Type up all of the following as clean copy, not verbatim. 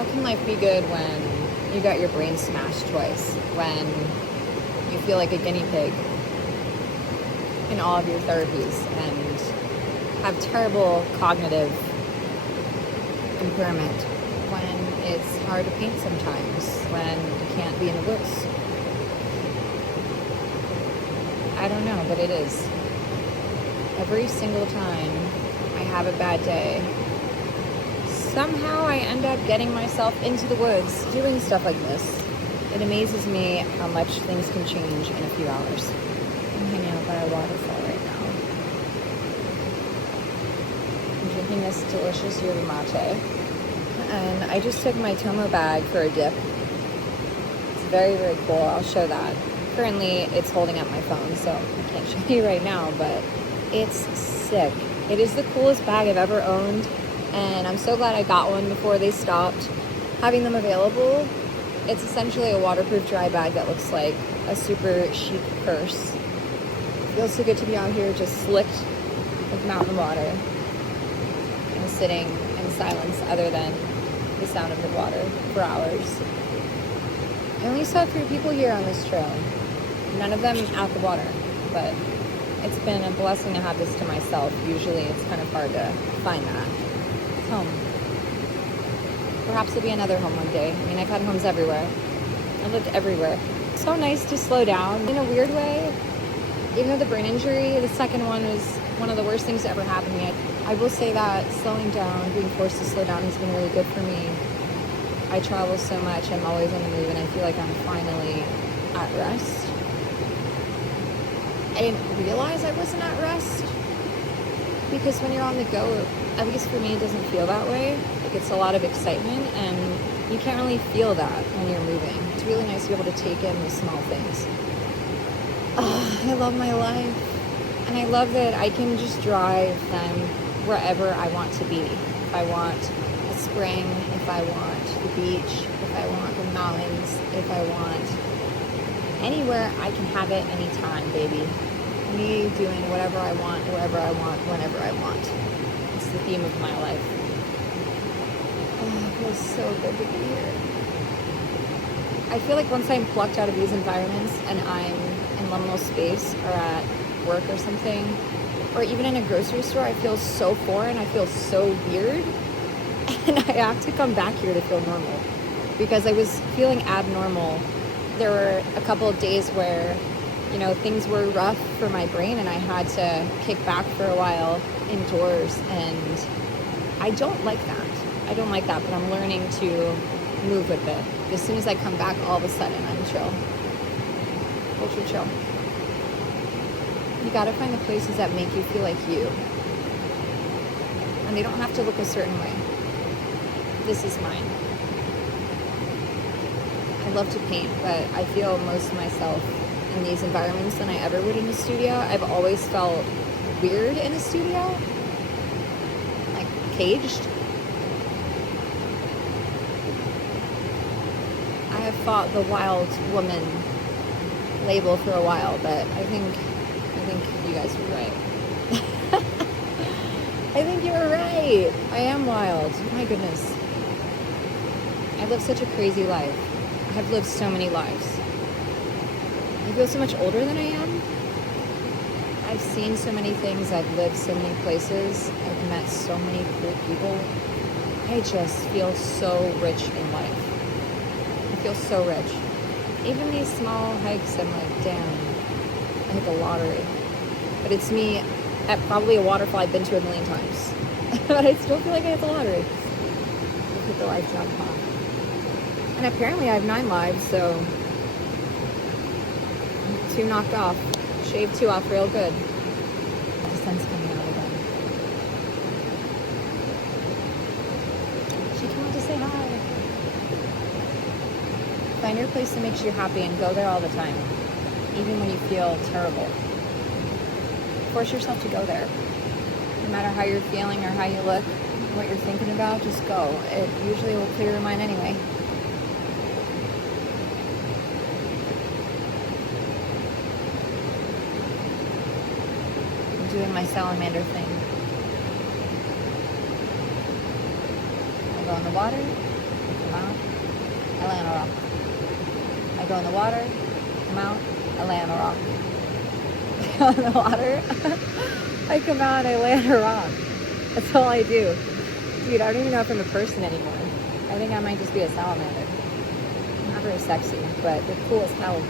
How can life be good when you got your brain smashed twice? When you feel like a guinea pig in all of your therapies and have terrible cognitive impairment? When it's hard to paint sometimes? When you can't be in the woods? I don't know, but it is. Every single time I have a bad day, somehow I end up getting myself into the woods doing stuff like this. It amazes me how much things can change in a few hours. I'm hanging out by a waterfall right now. I'm drinking this delicious yerba mate. And I just took my Tomo bag for a dip. It's very, very cool. I'll show that. Currently, it's holding up my phone, so I can't show you right now, but it's sick. It is the coolest bag I've ever owned. And I'm so glad I got one before they stopped having them available. It's essentially a waterproof dry bag that looks like a super chic purse. It feels so good to be out here just slicked with mountain water and sitting in silence other than the sound of the water for hours. I only saw 3 people here on this trail. None of them at the water, but it's been a blessing to have this to myself. Usually it's kind of hard to find that. Home. Perhaps there'll be another home one day. I mean, I've had homes everywhere. I've lived everywhere. It's so nice to slow down in a weird way. Even though the brain injury, the second one was one of the worst things to ever happen to me. I will say that slowing down, being forced to slow down has been really good for me. I travel so much, I'm always on the move, and I feel like I'm finally at rest. I didn't realize I wasn't at rest because when you're on the go, at least for me, it doesn't feel that way. Like it's a lot of excitement and you can't really feel that when you're moving. It's really nice to be able to take in the small things. Oh, I love my life. And I love that I can just drive them wherever I want to be. If I want a spring, if I want the beach, if I want the mountains, if I want anywhere, I can have it anytime, baby. Me doing whatever I want, wherever I want, whenever I want. It's the theme of my life. Oh, it feels so good to be here. I feel like once I'm plucked out of these environments and I'm in liminal space or at work or something, or even in a grocery store, I feel so foreign, I feel so weird, and I have to come back here to feel normal because I was feeling abnormal. There were a couple of days where things were rough for my brain and I had to kick back for a while indoors, and I don't like that. I don't like that, but I'm learning to move with it. As soon as I come back, all of a sudden, I'm chill. Ultra chill. You gotta find the places that make you feel like you. And they don't have to look a certain way. This is mine. I love to paint, but I feel most of myself in these environments than I ever would in a studio. I've always felt weird in a studio, like caged. I have fought the wild woman label for a while, but I think you guys were right. I think you were right. I am wild. My goodness. I live such a crazy life. I have lived so many lives. I feel so much older than I am. I've seen so many things. I've lived so many places. I've met so many cool people. I just feel so rich in life. I feel so rich. Even these small hikes, I'm like, damn, I hit the lottery. But it's me at probably a waterfall I've been to 1,000,000 times. But I still feel like I hit the lottery. HitTheLife.com. And apparently I have 9 lives, so 2 knocked off. Shaved 2 off real good. The sun's coming out again. She came out to say hi. Find your place that makes you happy and go there all the time. Even when you feel terrible. Force yourself to go there. No matter how you're feeling or how you look, what you're thinking about, just go. It usually will clear your mind anyway. I'm doing my salamander thing. I go in the water, come out, I lay on a rock. I go in the water, come out, I lay on a rock. I go in the water, I come out, I lay on a rock. That's all I do. Dude, I don't even know if I'm a person anymore. I think I might just be a salamander. Not very sexy, but they're cool as hell.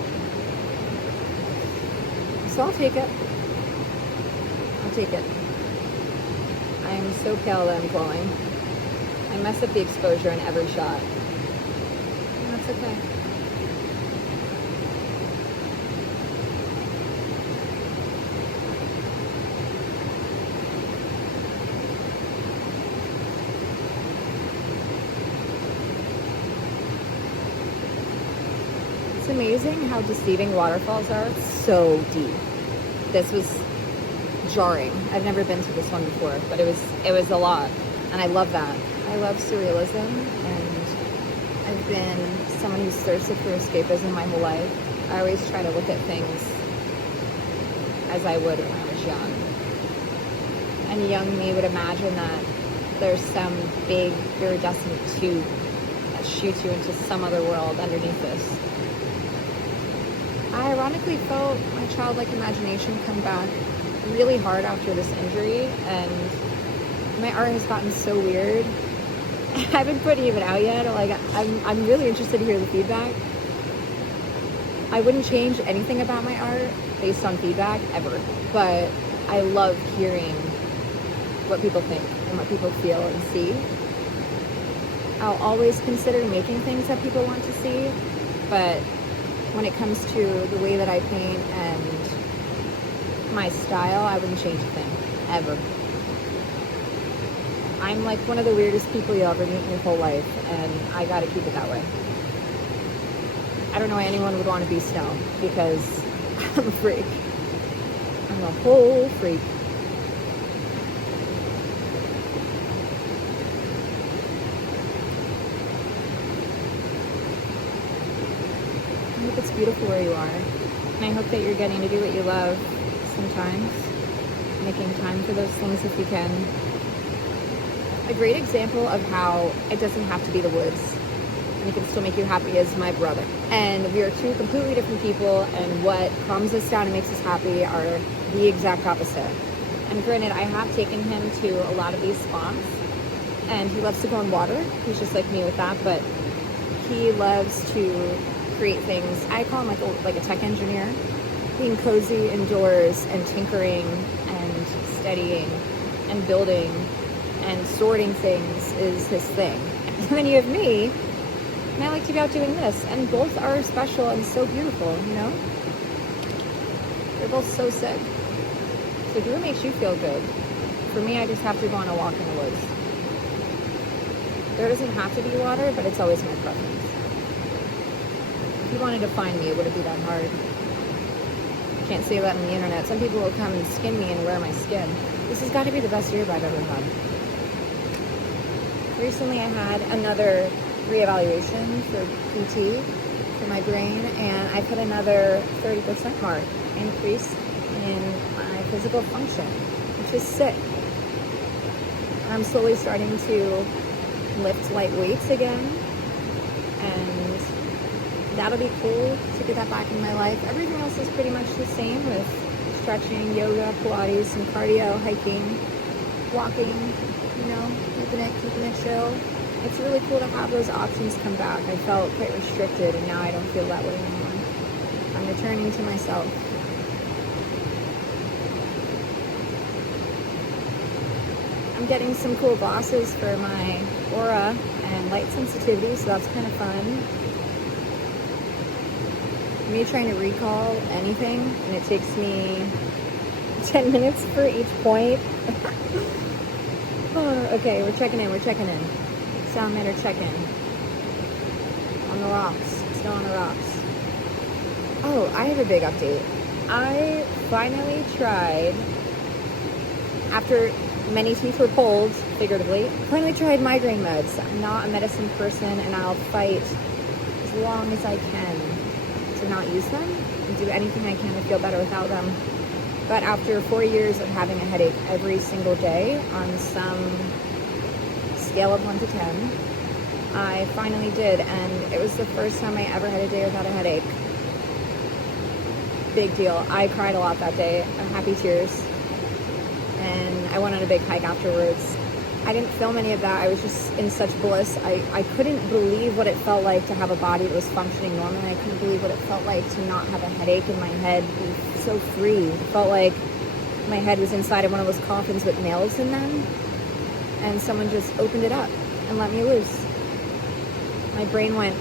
So I'll take it. I'll take it. I am so pale that I'm glowing. I mess up the exposure in every shot. And that's okay. It's amazing how deceiving waterfalls are. It's so deep. This was jarring. I've never been to this one before, but it was a lot, and I love that. I love surrealism, and I've been someone who's thirsted for escapism my whole life. I always try to look at things as I would when I was young. And young me would imagine that there's some big iridescent tube that shoots you into some other world underneath this. I ironically felt my childlike imagination come back really hard after this injury, and my art has gotten so weird. I haven't put it even out yet. Like, I'm really interested to hear the feedback. I wouldn't change anything about my art based on feedback ever, but I love hearing what people think and what people feel and see. I'll always consider making things that people want to see, but when it comes to the way that I paint and my style, I wouldn't change a thing, ever. I'm like one of the weirdest people you'll ever meet in your whole life, and I gotta keep it that way. I don't know why anyone would want to be Snow, because I'm a freak. I'm a whole freak. I hope it's beautiful where you are, and I hope that you're getting to do what you love sometimes, making time for those things if you can. A great example of how it doesn't have to be the woods, and it can still make you happy, is my brother. And we are two completely different people, and what calms us down and makes us happy are the exact opposite. And granted, I have taken him to a lot of these spots, and he loves to go in water. He's just like me with that, but he loves to create things. I call him like a tech engineer. Being cozy indoors and tinkering and studying and building and sorting things is his thing. And then you have me, and I like to be out doing this, and both are special and so beautiful, you know? They're both so sick. So do what makes you feel good. For me, I just have to go on a walk in the woods. There doesn't have to be water, but it's always my preference. If you wanted to find me, it wouldn't be that hard. Can't say that on the internet. Some people will come and skin me and wear my skin. This has got to be the best year I've ever had. Recently I had another reevaluation for PT for my brain, and I put another 30% mark increase in my physical function, which is sick. I'm slowly starting to lift light weights again, and that'll be cool to get that back in my life. Everything else is pretty much the same, with stretching, yoga, Pilates, some cardio, hiking, walking, you know, keeping it chill. It's really cool to have those options come back. I felt quite restricted, and now I don't feel that way anymore. I'm returning to myself. I'm getting some cool glosses for my aura and light sensitivity, so that's kind of fun. Me trying to recall anything, and it takes me 10 minutes for each point. Oh, okay, we're checking in. Salamander check-in. On the rocks. Still on the rocks. Oh, I have a big update. I finally tried, after many teeth were pulled, figuratively, finally tried migraine meds. I'm not a medicine person, and I'll fight as long as I can to not use them and do anything I can to feel better without them. But after 4 years of having a headache every single day on some scale of 1 to 10, I finally did, and it was the first time I ever had a day without a headache. Big deal. I cried a lot that day, happy tears, and I went on a big hike afterwards. I didn't film any of that. I was just in such bliss. I couldn't believe what it felt like to have a body that was functioning normally. I couldn't believe what it felt like to not have a headache in my head, be so free. It felt like my head was inside of one of those coffins with nails in them, and someone just opened it up and let me loose. My brain went,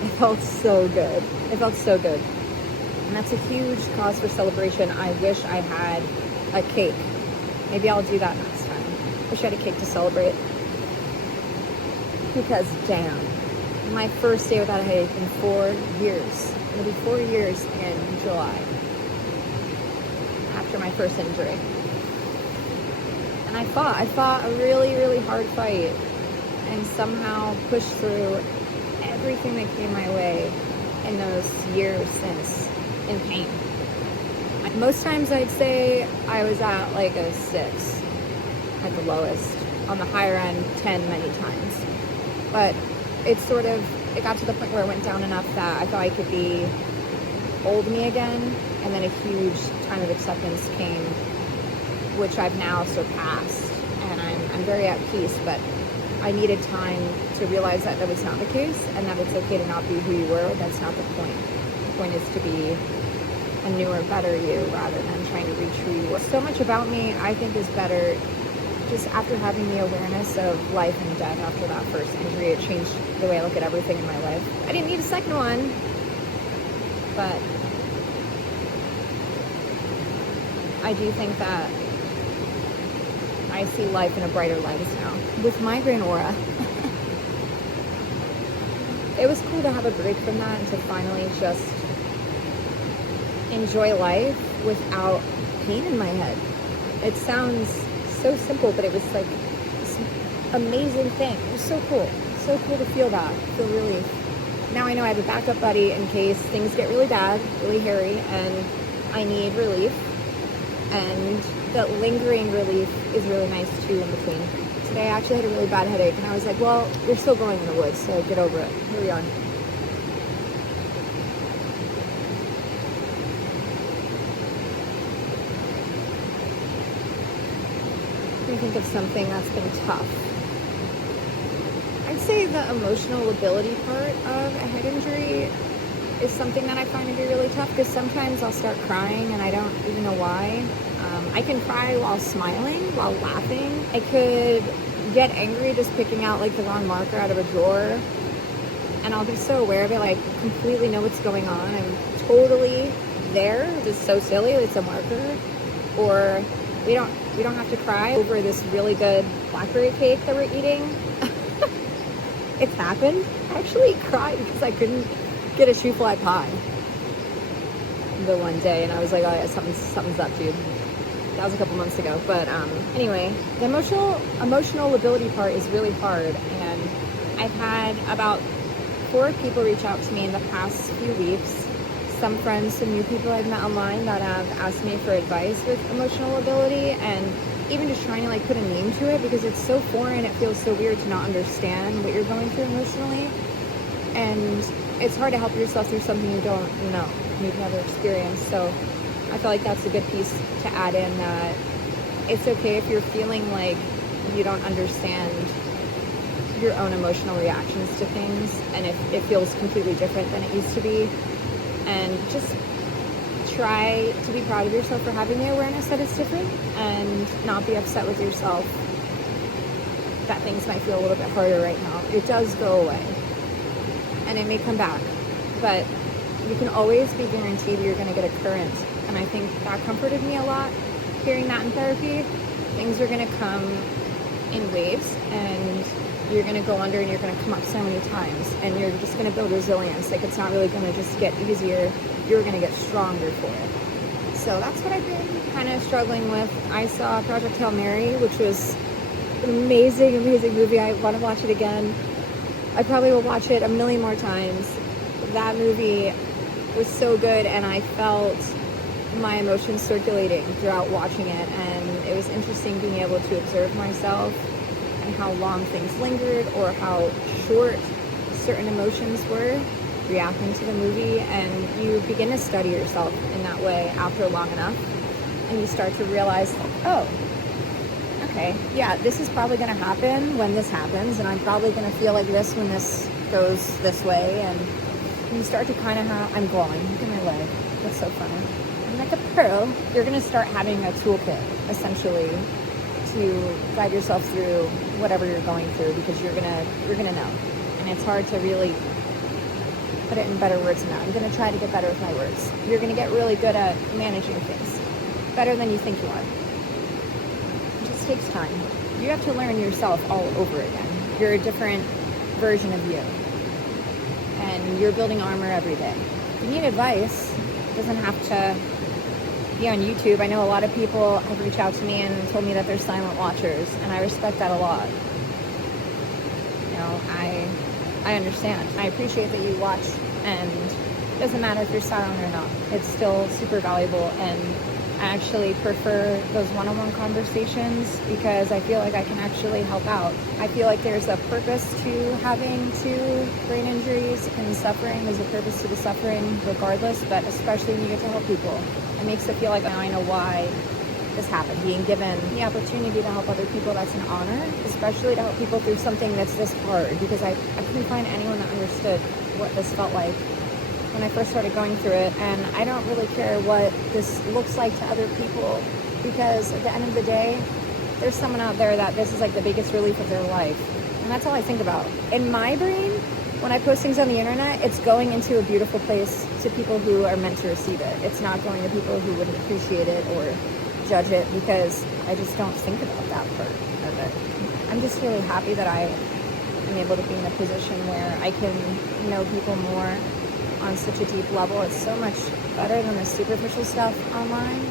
it felt so good. It felt so good. And that's a huge cause for celebration. I wish I had a cake. Maybe I'll do that next time. Wish I had a cake to celebrate. Because damn, my first day without a headache in 4 years. It'll be 4 years in July. After my first injury. And I fought a really, really hard fight. And somehow pushed through everything that came my way in those years since in pain. Most times I'd say I was at like a 6 at the lowest. On the higher end, 10 many times. But it got to the point where it went down enough that I thought I could be old me again. And then a huge time of acceptance came, which I've now surpassed. And I'm very at peace, but I needed time to realize that was not the case, and that it's okay to not be who you were. That's not the point. The point is to be a newer, better you rather than trying to reach who you were. So much about me, I think, is better just after having the awareness of life and death after that first injury. It changed the way I look at everything in my life. I didn't need a second one, but I do think that I see life in a brighter light now. With migraine aura. It was cool to have a break from that and to finally just enjoy life without pain in my head. It sounds so simple, but it was like this amazing thing. It was so cool. So cool to feel that, feel relief. Now I know I have a backup buddy in case things get really bad, really hairy, and I need relief. And that lingering relief is really nice too in between. Today I actually had a really bad headache, and I was like, well, you're still going in the woods, so get over it. Here we are. I think of something that's been tough. I'd say the emotional ability part of a head injury is something that I find to be really tough, because sometimes I'll start crying and I don't even know why. I can cry while smiling, while laughing. I could get angry just picking out like the wrong marker out of a drawer, and I'll be so aware of it, like completely know what's going on. I'm totally there. It's so silly. It's a marker. Or we don't have to cry over this really good blackberry cake that we're eating. It's happened. I actually cried because I couldn't get a shoe fly pie the one day, and I was like, oh yeah, something's up, dude. That was a couple months ago. But anyway, the emotional ability part is really hard, and I've had about 4 people reach out to me in the past few weeks. Some friends, some new people I've met online that have asked me for advice with emotional ability, and even just trying to like put a name to it, because it's so foreign. It feels so weird to not understand what you're going through emotionally, and it's hard to help yourself through something you don't know, you've never experienced. So I feel like that's a good piece to add in, that it's okay if you're feeling like you don't understand your own emotional reactions to things, and if it feels completely different than it used to be. And just try to be proud of yourself for having the awareness that it's different, and not be upset with yourself that things might feel a little bit harder right now. It does go away, and it may come back, but you can always be guaranteed you're going to get a current. And I think that comforted me a lot, hearing that in therapy. Things are going to come in waves, and you're going to go under, and you're going to come up so many times, and you're just going to build resilience. Like, it's not really going to just get easier. You're going to get stronger for it. So that's what I've been kind of struggling with. I saw Project Hail Mary, which was an amazing, amazing movie. I want to watch it again. I probably will watch it a million more times. That movie was so good, and I felt my emotions circulating throughout watching it, and it was interesting being able to observe myself and how long things lingered or how short certain emotions were reacting to the movie, and you begin to study yourself in that way after long enough, and you start to realize, oh, okay, yeah, this is probably going to happen when this happens, and I'm probably going to feel like this when this goes this way, and you start to kind of have, I'm glowing, look at my leg, that's so funny, I'm like a pearl. You're going to start having a toolkit, essentially, to guide yourself through whatever you're going through, because you're gonna know, and it's hard to really put it in better words now. I'm going to try to get better with my words. You're going to get really good at managing things, better than you think you are. It just takes time. You have to learn yourself all over again. You're a different version of you, and you're building armor every day. If you need advice, it doesn't have to be on YouTube. I know a lot of people have reached out to me and told me that they're silent watchers, and I respect that a lot. You know, I understand. I appreciate that you watch, and it doesn't matter if you're silent or not. It's still super valuable, and I actually prefer those one-on-one conversations because I feel like I can actually help out. I feel like there's a purpose to having 2 brain injuries, and suffering. There's a purpose to the suffering regardless, but especially when you get to help people. It makes it feel like now I know why this happened. Being given the opportunity to help other people, that's an honor, especially to help people through something that's this hard, because I couldn't find anyone that understood what this felt like when I first started going through it. And I don't really care what this looks like to other people, because at the end of the day, there's someone out there that this is like the biggest relief of their life, and that's all I think about. In my brain, when I post things on the internet, it's going into a beautiful place to people who are meant to receive it. It's not going to people who wouldn't appreciate it or judge it, because I just don't think about that part of it. I'm just really happy that I am able to be in a position where I can know people more on such a deep level. It's so much better than the superficial stuff online.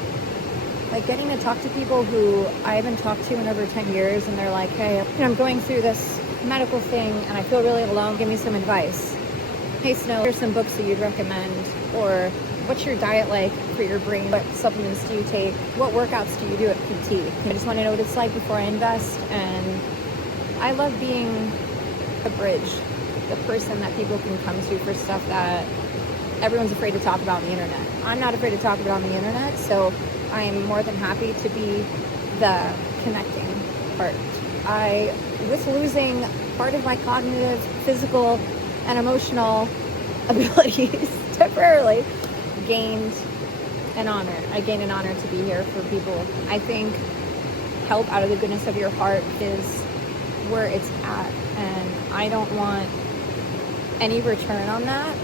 Like getting to talk to people who I haven't talked to in over 10 years, and they're like, hey, I'm going through this medical thing and I feel really alone, give me some advice. Hey Snow, here's some books that you'd recommend, or what's your diet like for your brain? What supplements do you take? What workouts do you do at PT? I just want to know what it's like before I invest. And I love being a bridge, the person that people can come to for stuff that everyone's afraid to talk about on the internet. I'm not afraid to talk about on the internet, so I'm more than happy to be the connecting part. I, with losing part of my cognitive, physical, and emotional abilities temporarily, gained an honor. I gained an honor to be here for people. I think help out of the goodness of your heart is where it's at, and I don't want any return on that.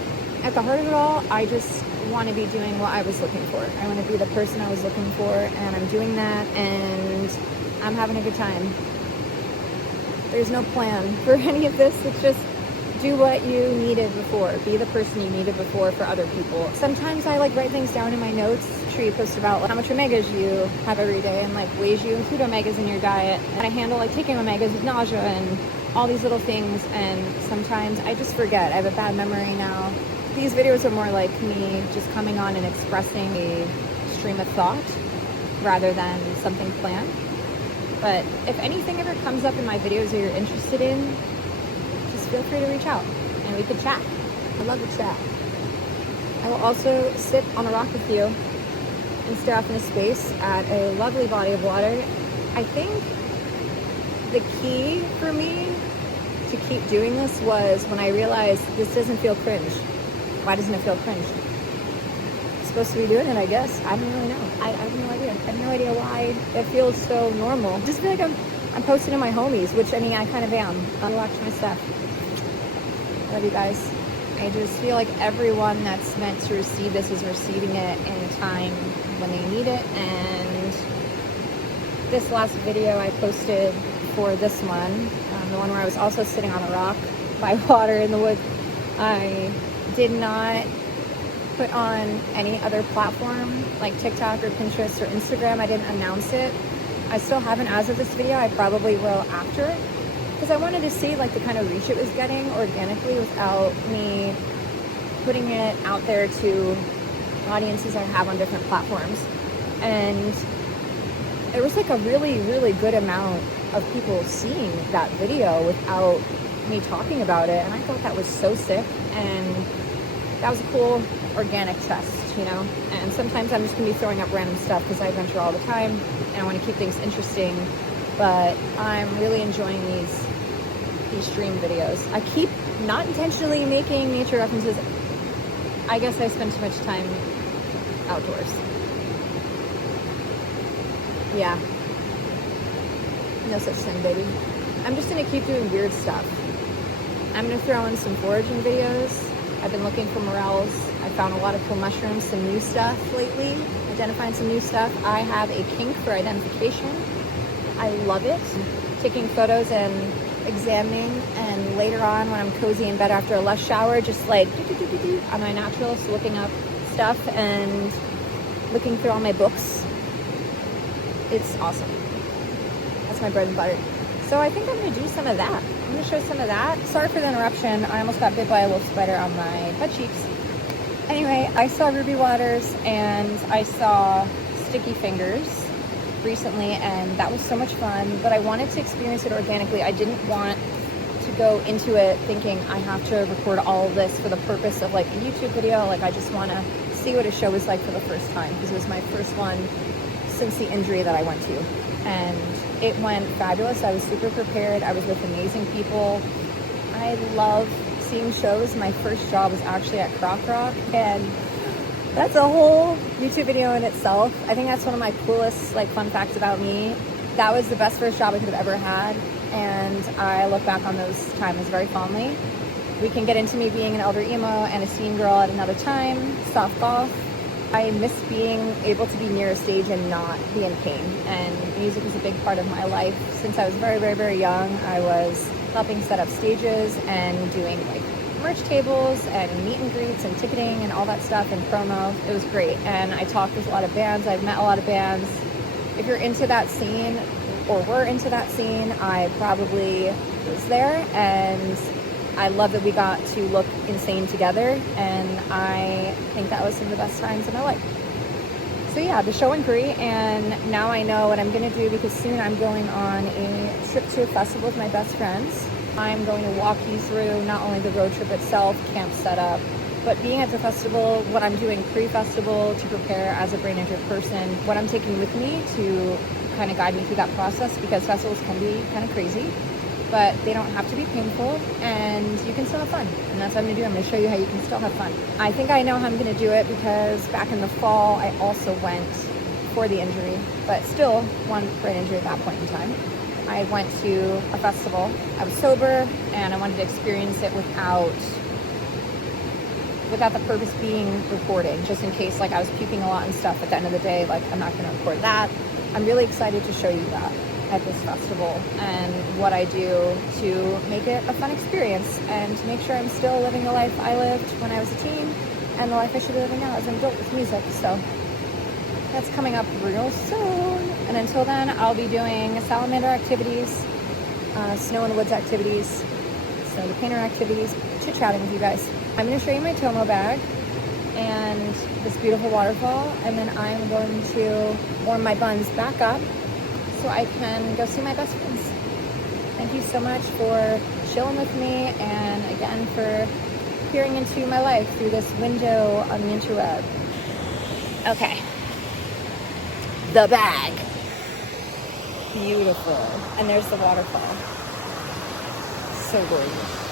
At the heart of it all, I just want to be doing what I was looking for. I want to be the person I was looking for, and I'm doing that, and I'm having a good time. There's no plan for any of this. It's just do what you needed before. Be the person you needed before for other people. Sometimes I like write things down in my notes. Tree post about like, how much omegas you have every day, and like ways you include omegas in your diet. And I handle like taking omegas with nausea and all these little things. And sometimes I just forget. I have a bad memory now. These videos are more like me just coming on and expressing a stream of thought rather than something planned. But if anything ever comes up in my videos that you're interested in, just feel free to reach out and we could chat. I love to chat. I will also sit on a rock with you and stare off into space at a lovely body of water. I think the key for me to keep doing this was when I realized this doesn't feel cringe. Why doesn't it feel cringe? I'm supposed to be doing it, I guess. I don't really know. I have no idea. I have no idea why it feels so normal. Just feel like I'm posting to my homies, which I mean I kind of am. I watch my stuff. I love you guys. I just feel like everyone that's meant to receive this is receiving it in a time when they need it. And this last video I posted for this one, the one where I was also sitting on a rock by water in the woods, I did not put on any other platform like TikTok or Pinterest or Instagram. I didn't announce it. I still haven't as of this video. I probably will after, because I wanted to see like the kind of reach it was getting organically without me putting it out there to audiences I have on different platforms. And there was like a really, really good amount of people seeing that video without me talking about it, and I thought that was so sick, and that was a cool organic test, you know. And sometimes I'm just gonna be throwing up random stuff because I adventure all the time and I want to keep things interesting, but I'm really enjoying these stream videos. I keep not intentionally making nature references. I guess I spend too much time outdoors. Yeah, no such thing, baby. I'm just gonna keep doing weird stuff. I'm gonna throw in some foraging videos. I've been looking for morels. I found a lot of cool mushrooms, some new stuff lately, identifying some new stuff. I have a kink for identification. I love it. Taking photos and examining, and later on when I'm cozy in bed after a lush shower, just like on my naturals, looking up stuff and looking through all my books. It's awesome. That's my bread and butter. So I think I'm gonna do some of that. I'm gonna show some of that. Sorry for the interruption. I almost got bit by a wolf spider on my butt cheeks. Anyway, I saw ruby waters and I saw sticky fingers recently, and that was so much fun, but I wanted to experience it organically. I didn't want to go into it thinking I have to record all of this for the purpose of like a YouTube video. Like, I just want to see what a show was like for the first time, because it was my first one since the injury that I went to, and it went fabulous. I was super prepared. I was with amazing people. I love seeing shows. My first job was actually at Croc Rock, and that's a whole YouTube video in itself. I think that's one of my coolest like fun facts about me. That was the best first job I could have ever had, and I look back on those times very fondly. We can get into me being an elder emo and a scene girl at another time. Soft golf. I miss being able to be near a stage and not be in pain, and music is a big part of my life. Since I was very, very, very young, I was helping set up stages and doing like merch tables and meet and greets and ticketing and all that stuff and promo. It was great, and I talked with a lot of bands. I've met a lot of bands. If you're into that scene or were into that scene, I probably was there, and I love that we got to look insane together, and I think that was some of the best times in my life. So yeah, the show went great, and now I know what I'm gonna do, because soon I'm going on a trip to a festival with my best friends. I'm going to walk you through not only the road trip itself, camp setup, but being at the festival, what I'm doing pre-festival to prepare as a brain injured person, what I'm taking with me to kind of guide me through that process, because festivals can be kind of crazy, but they don't have to be painful, and you can still have fun. And that's what I'm gonna do. I'm gonna show you how you can still have fun. I think I know how I'm gonna do it, because back in the fall, I also went for the injury, but still one brain injury at that point in time. I went to a festival. I was sober, and I wanted to experience it without the purpose being recording, just in case like I was puking a lot and stuff. At the end of the day, like, I'm not gonna record that. I'm really excited to show you that at this festival, and what I do to make it a fun experience, and to make sure I'm still living the life I lived when I was a teen, and the life I should be living now as an adult with music. So that's coming up real soon. And until then, I'll be doing salamander activities, snow in the woods activities, snow the painter activities, chit-chatting with you guys. I'm going to show you my Tomo bag and this beautiful waterfall, and then I'm going to warm my buns back up so I can go see my best friends. Thank you so much for chilling with me, and again for peering into my life through this window on the interweb. Okay. The bag. Beautiful. And there's the waterfall. So gorgeous.